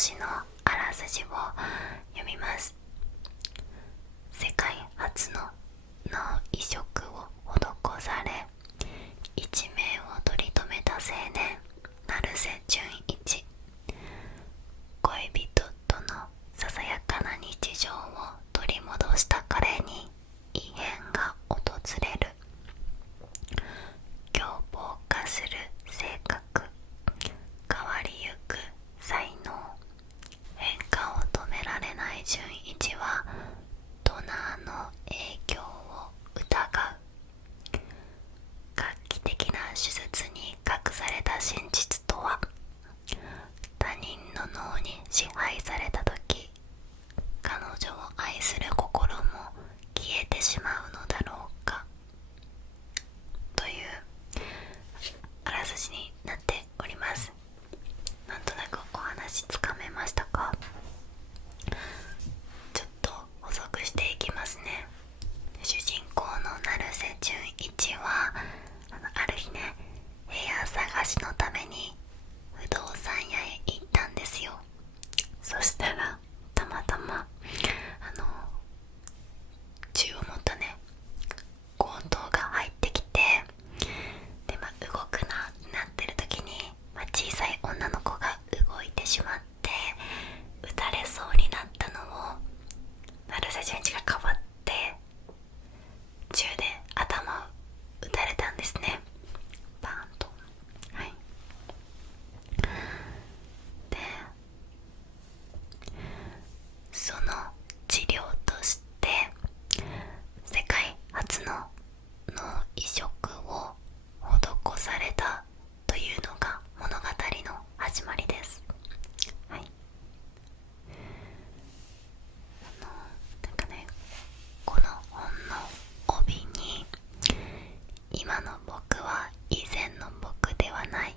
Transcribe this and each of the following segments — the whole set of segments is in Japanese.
しのあらすじを読みます。世界初の脳移植を施され一命を取り留めた青年成瀬純一。恋人とのささやかな日常を取り戻した彼に異変が訪れる。凶暴化する性格、変わりゆく才能、変化を止められない純一はドナーの影響を疑う。画期的な手術に隠された真実とは。他人の脳に支配された時、彼女を愛する心も消えてしまうのだろうか、というあらすじになっております。なんとなくお話つかめましたか？ちょっと補足していきますね。主人公の成瀬純一はある日ね、部屋探しのために不動産屋へ行ったんですよ。そしたらたまたま銃を持ったね強盗が入ってきて、で動くなってなってる時に、小さい女の子が動いてしまって撃たれそうになったのを成瀬純一がかばって銃で頭を撃たれたんですね。バーンと。はい。でその治療として世界初の脳移植を施されたというのが物語の始まりです。はい。なんかね、この本の帯に今の僕は以前の僕ではない、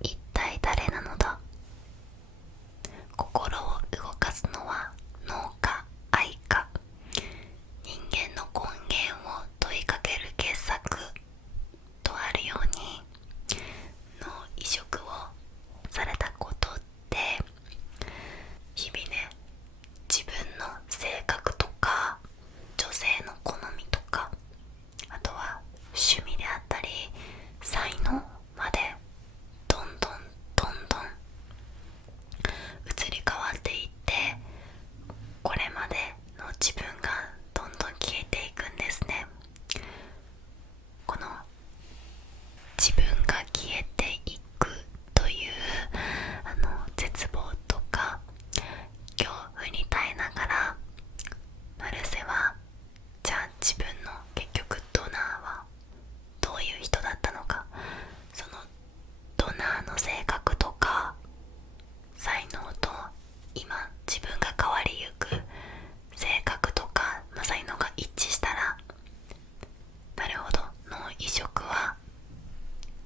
一体誰なのだ、心を動かすのは脳か愛か、人間の根源を問いかける傑作とあるように、脳移植をされたことって日々ね、自分の性格とか女性の好みとか、あとは趣味であったり才能までどんどんどんどん移り変わっていって、これまでの自分がどんどん消えていくんですね。この自分が消えていくという絶望とか恐怖に耐えながら、成瀬はじゃあ自分の結局ドナーはどういう人だったのか、そのドナーの性格とか才能と今自分が変わりゆく性格とか、才能が一致したら、なるほど、脳移植は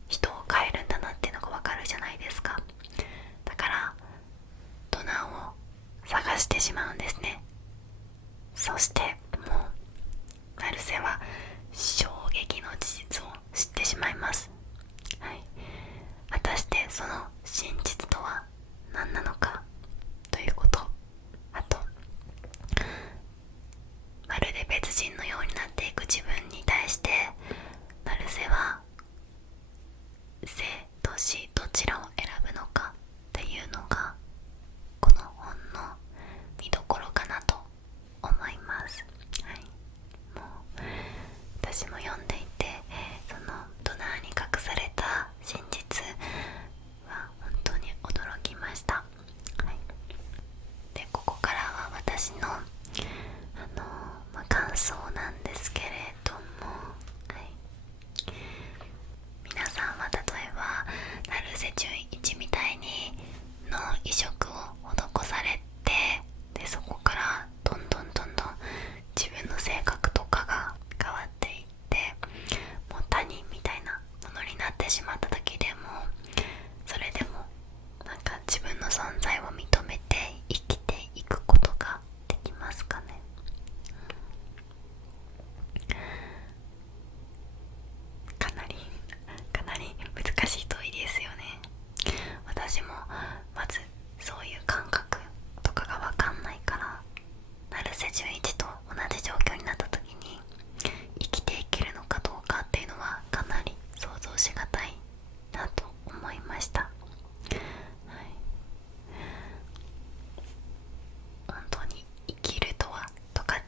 人を変えるんだなっていうのがわかるじゃないですか。だからドナーを探してしまうんですね。そしてもう成瀬は衝撃の事実を知ってしまいます。はい。果たしてその真実とは何なのかということ、あとまるで別人のようになっていく自分に対して成瀬は生と死どちらを選ぶのかっていうのがこの本の見どころかなと思います。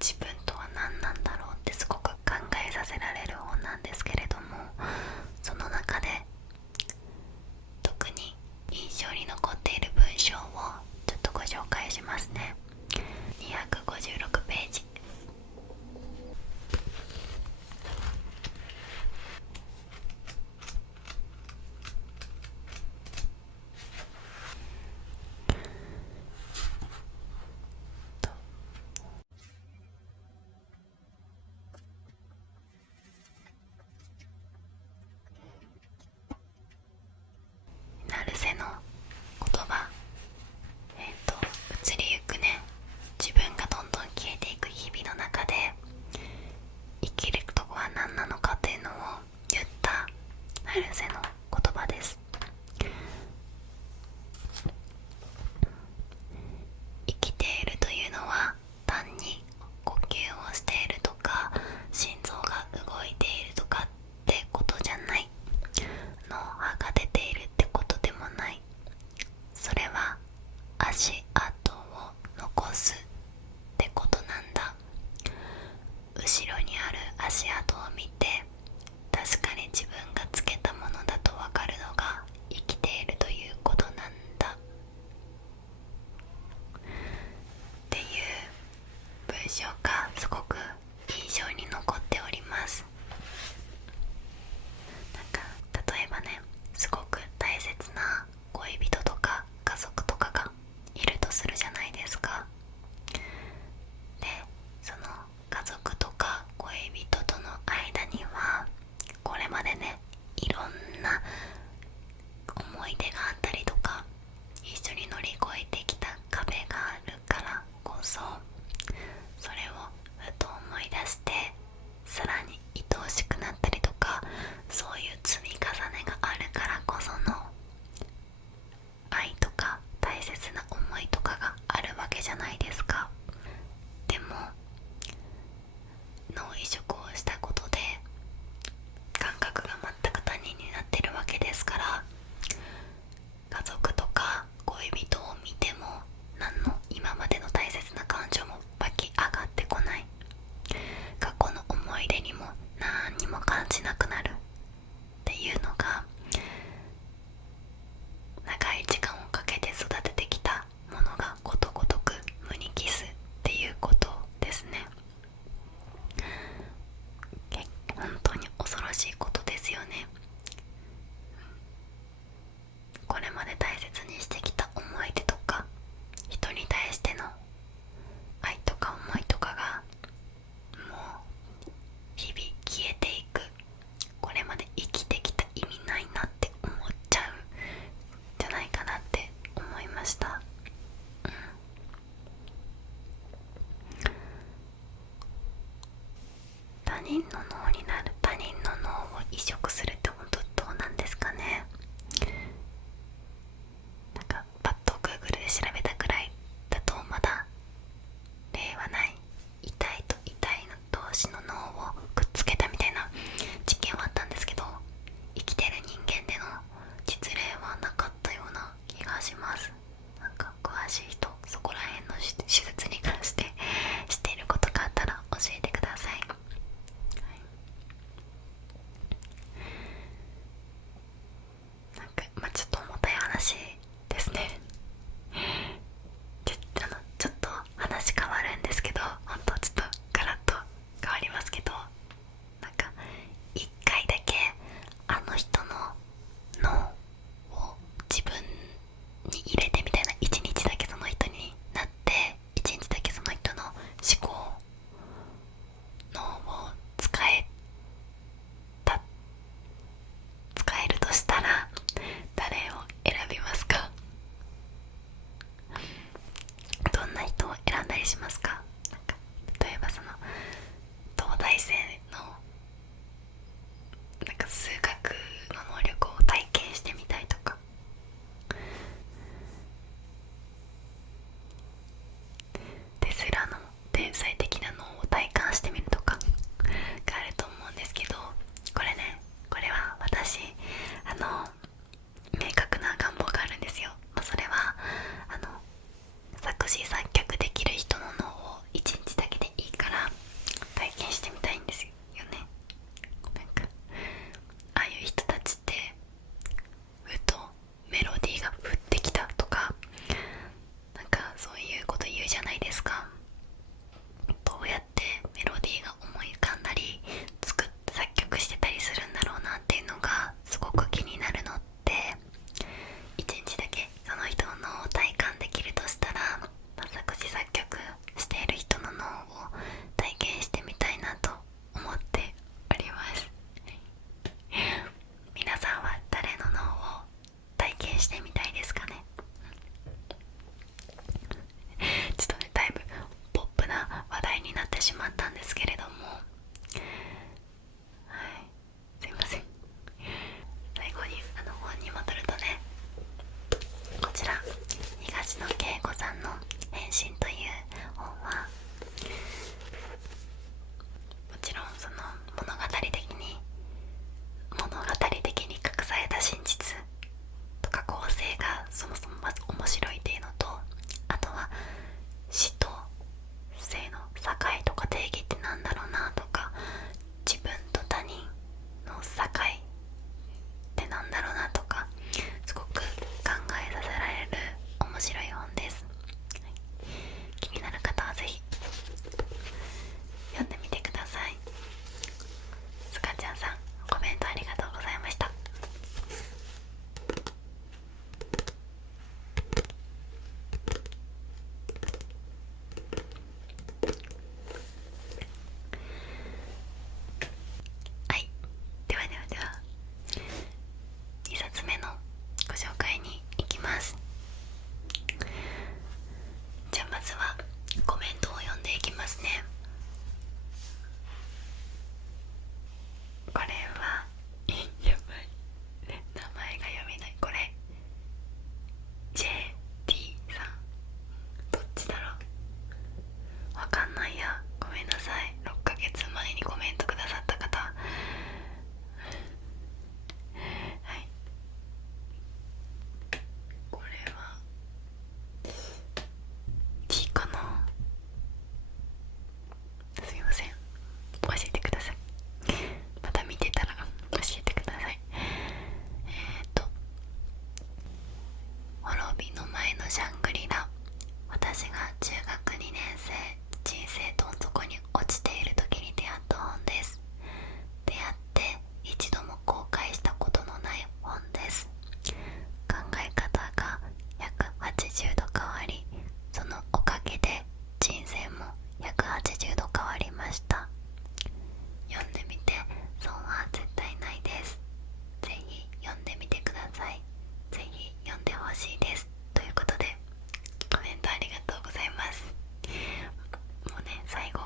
自分とは何なんだろうってすごく考えさせられる本なんですけれども、その中で特に印象に残っている文章をちょっとご紹介しますね。256ページ。成瀬の言葉、移りゆくね、自分がどんどん消えていく日々の中で生きるとは何なのかというのを言った成瀬の言葉です。生きているというのは単に呼吸をしているとか心臓が動いているとかってことじゃない、脳波が出ているってことでもない、それは足跡を残すってことなんだ。後ろにある足跡を見て確かに自分がつけたものだとわかるのが生きているということなんだっていう文章がすごく印象に残っております。なんか例えばね、すごく大切な恋人とか家族とかがいるとするじゃないですか。で、その家族とか恋人との間にはこれまでね、いろんな思い出があったりとか一緒に乗り越えてきた壁があるからこそ、それをふと思い出してさらに愛おしくなったりとか、そういう積み重ねがあるからこその愛とか大切な思いとかがあるわけじゃないですか。でも脳移植をしたことで感覚が全く他人になってるわけですから、家族とか恋人を見ても何の今までの大切な感情も湧き上がってこない、過去の思い出にも何にも感じなくなるっていうのが、長い時間をかけて育ててきたものがことごとく無に帰すっていうことですね。本当に恐ろしいことですよね。これまで大切にしてきた思い出とか人に対しての愛とか思いとかがもう日々消えていく。これまで生きてきた意味ないなって思っちゃうんじゃないかなって思いました。他人の脳になる、他人の脳を移植するって本当どうなんですかね。なんかパッと Google で調べたくらいだとまだ例はない、遺体と遺体の同士の脳をくっつけたみたいな実験はあったんですけど、生きてる人間での実例はなかったような気がします。なんか詳しい人、そこら辺の手術に関して知っていることがあったら教えてください。なんかちょっと重たい話ですね。ちょっと話変わるんですけど、ほんとちょっとガラッと変わりますけど、なんか一回だけあの人の脳を自分に入れてみたいな、一日だけその人になって一日だけその人の思考脳をた使えるとしたら誰を選びますか？どんな人を選んだりしますか？なんか例えばその東大生のなんか数学の能力を体験してみたいとか、テスラの天才的な脳を体感してみるとかがあると思うんですけど、これは私明確な願望があるんですよ。それは作詞作曲できる人の脳私が中学2年生、人生どん底に落ちている時に出会った本です。出会って一度も後悔したことのない本です。考え方が180度変わり、そのおかげで人生も180度変わりました。読んでみて損は絶対ないです。ぜひ読んでみてください。ぜひ読んでほしいです。ということで、コメントありがとうございます。もうね、最後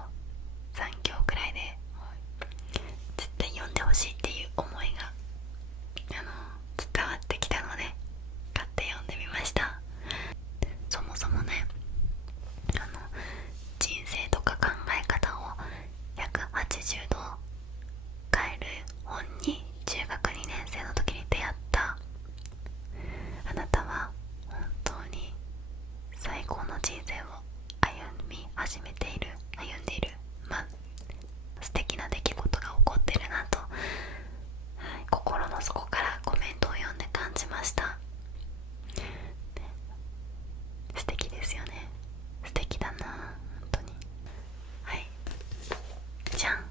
3行くらいで絶対読んでほしいっていう思いが伝わってきたので買って読んでみました。そもそもね、人生とか考え方を180度変える本に中学2年生の時に出会った。あなたは本当に最高の人生を歩んでいる、素敵な出来事が起こってるなと、心の底からコメントを読んで感じました。素敵ですよね。素敵だな、本当に。はい、じゃん、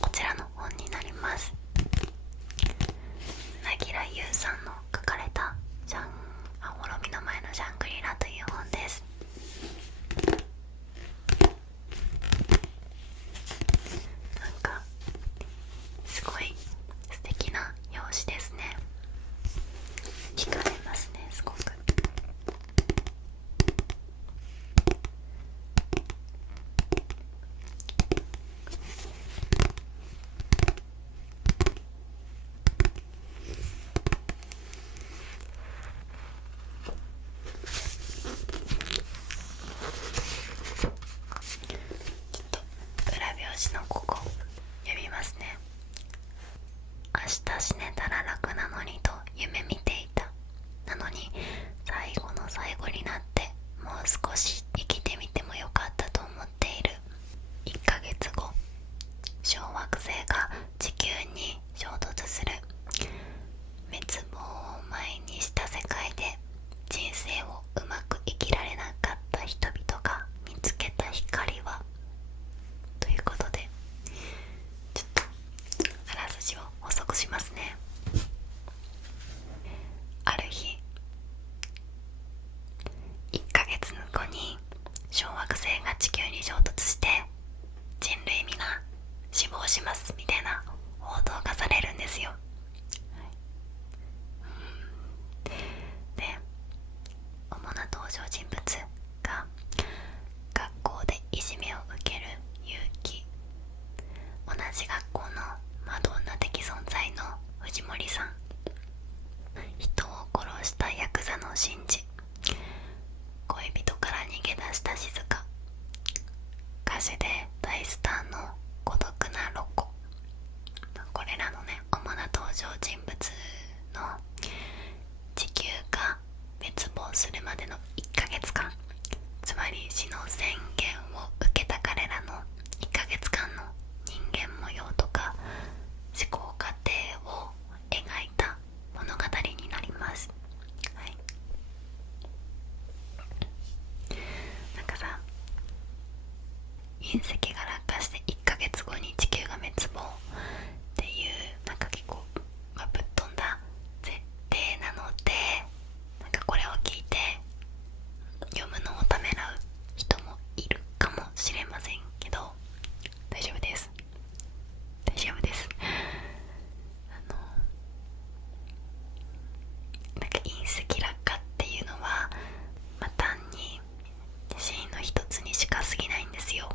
こちらの本になります。凪良ゆうさんの書かれた滅びの前のシャングリラという本です。なんかすごい素敵な表紙ですね。惹かれますね、すごく。ちょっと裏表紙のここ読みますね。明日死ねたら楽なのにと夢見ていた。なのに最後の最後になってもう少し生きてみてもよかったと思っている。1ヶ月後、小惑星が地球に衝突する。滅亡を前にした世界で人生をうまく生きられなかった人々が見つけた光は、ということで、ちょっとあらすじを補足しますね。ある日、1ヶ月後に小惑星が地球に衝突して人類皆死亡しますみたいな報道がされるんですよ。で、主な登場人物が学校でいじめを受ける勇気、同じ学校のマドンナ的存在の藤森さん、人を殺したヤクザのシンジ、恋人から逃げ出した静香、歌手で大スターの孤独なロコ。これらのね、主な登場人物の地球が滅亡するまでの1ヶ月間、つまり死の宣言を受けた彼らの1ヶ月間の人間模様とか思考過程を描いた物語になります。はい、なんかさ、隕石が落下して1ヶ月後に地球が滅亡っていう、なんか結構、ぶっ飛んだ設定なので、なんかこれを聞いて読むのをためらう人もいるかもしれませんけど、大丈夫です。大丈夫です。なんか隕石落下っていうのは、単にシーンの一つにしか過ぎないんですよ。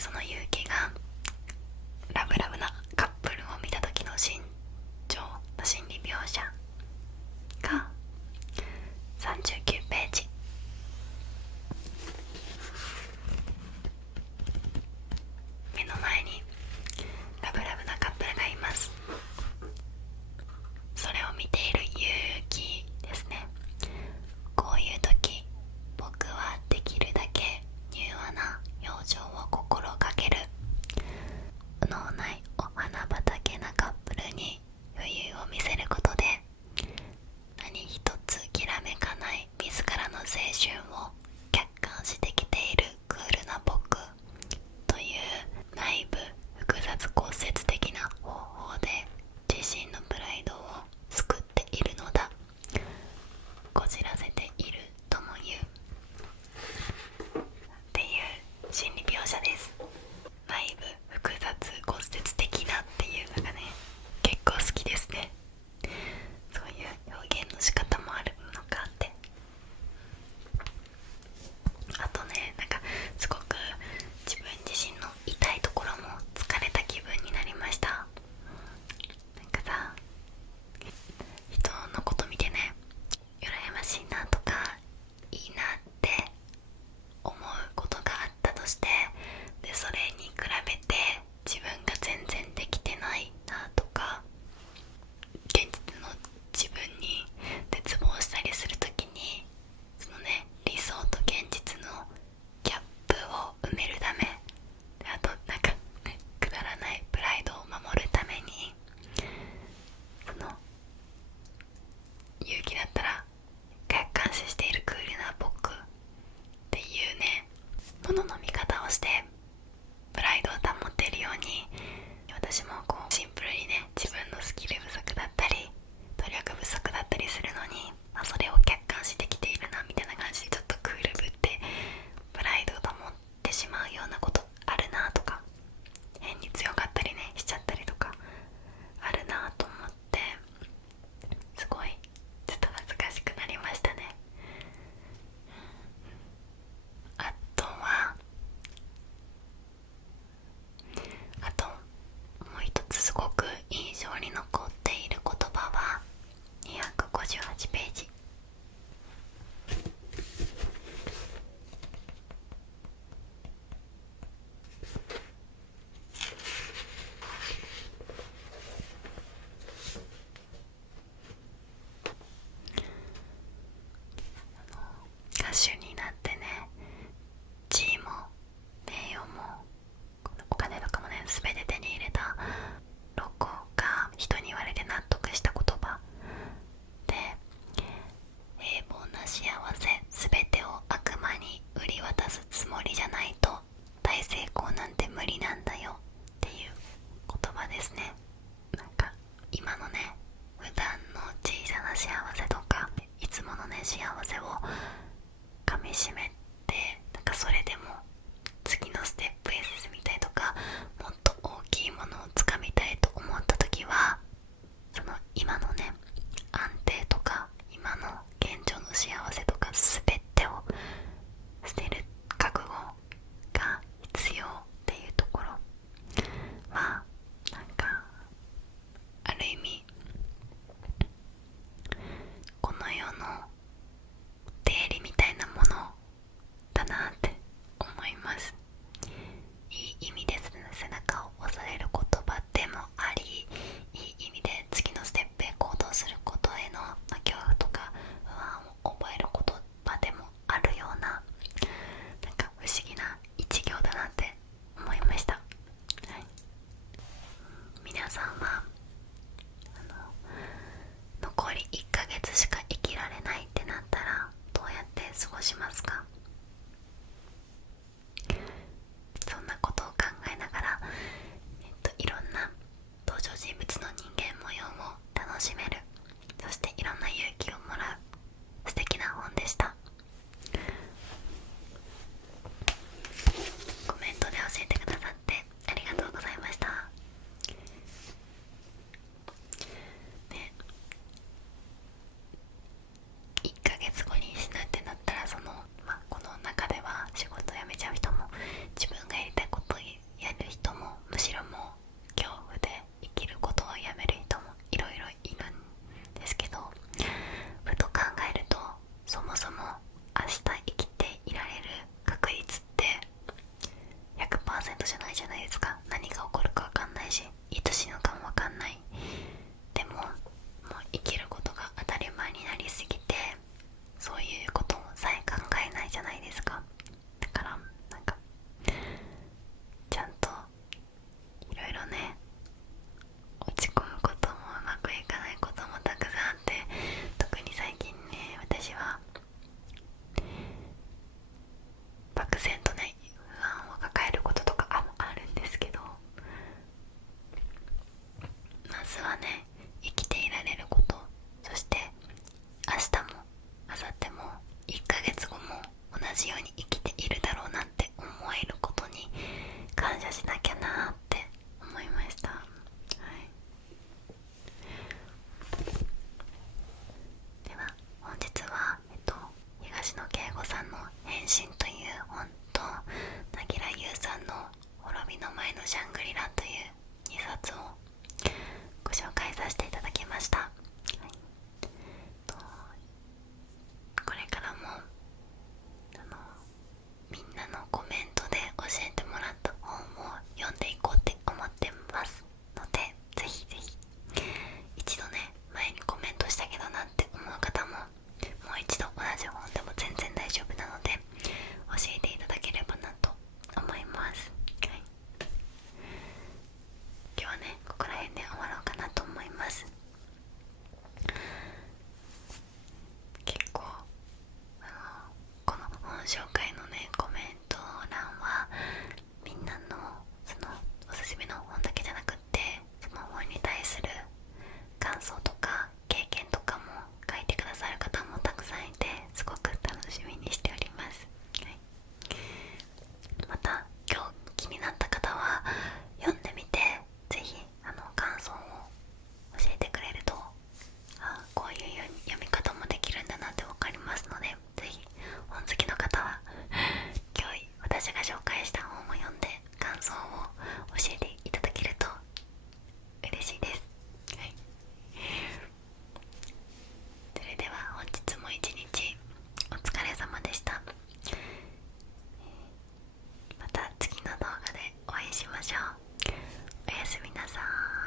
その勇気がラブラブなカップルを見た時の心理描写が39ページ。目の前にラブラブなカップルがいます。それを見ている勇気ですね。こういう時、僕はできるだけ柔和な表情を心がける。脳内お花畑なカップルに余裕を見せることで、何一つきらめかない自らの青春を客観視できているクールな僕という内部複雑骨折的な方法で自身のプライドを救っているのだ。こじらせているとも言うっていう心理描写です。内部複雑骨折的なっていうのがね、結構好きですね。そういう表現の仕方もあるのかって。あとね、すごく自分自身の痛いところも疲れた気分になりました。さ、人のこと見てね、羨ましいなとかいいなって思うことがあったとして、でそれに比べて自分が全然できてないなとか、現実の自分に絶望したりするときに、そのね、理想と現実のギャップを埋めるため、あとね、くだらないプライドを守るために、その勇気だったら客観視しているクールな僕っていうね、ものの見方をしてプライドを保っているように、私もこうシンプルにね、自分のスキル不足だったり努力不足だったりするのに、それを客観視できているなみたいな感じで、ちょっとクールぶってプライドを保ってしまうようなことあるなとか、変に強かったりねしちゃったりとかあるなと思って、すごいちょっと恥ずかしくなりましたね。あともう一つすごく印象に残っている言葉は258ページ。歌手になってね、地位も名誉もお金とかもね、全て手に入れたロコが人に言われて納得した言葉で、平凡な幸せ全てを悪魔に売り渡すつもりじゃないと大成功なんて無理なんだよっていう言葉ですね。今のね、普段の小さな幸せとかいつものね幸せをかみしめて、それでも次のステップへ進みたいとか、もっと大きいものをつかみたいと思った時は、その今のね、安定とか今の現状の幸せとか全てを捨てる覚悟が必要っていうところは、ある意味この世の定理みたいなものじように生きているだろうなって思えることに感謝しなきゃなって思いました。はい、では本日は、東野圭吾さんの変身という本と凪良優さんの滅びの前のシャングリラという2冊をご紹介させていただきました。はい、とこれからもみんなのコメントで教えてもらった本を読んでいこうって思ってますので、ぜひぜひ一度ね、前にコメントしたけどなって思う方ももう一度同じ本でも全然大丈夫なので教えていただければなと思います。はい、今日はねここら辺で終わろうかなと思います。結構この本紹介のねコメント欄はみんなのそのおすすめの本だけじゃなくってその本に対する感想とか経験とかも書いてくださる方もたくさんいてすごく楽しみにしております。はい、また今日気になった方は読んでみてぜひ感想を教えてくれるとこういう読み方もできるんだなって分かりますので、ぜひ本好きの方は今日私が紹介した本を読んで感想を教えていただけると嬉しいです。はい、それでは本日も一日お疲れ様でした。また次の動画でお会いしましょう。おやすみなさーい。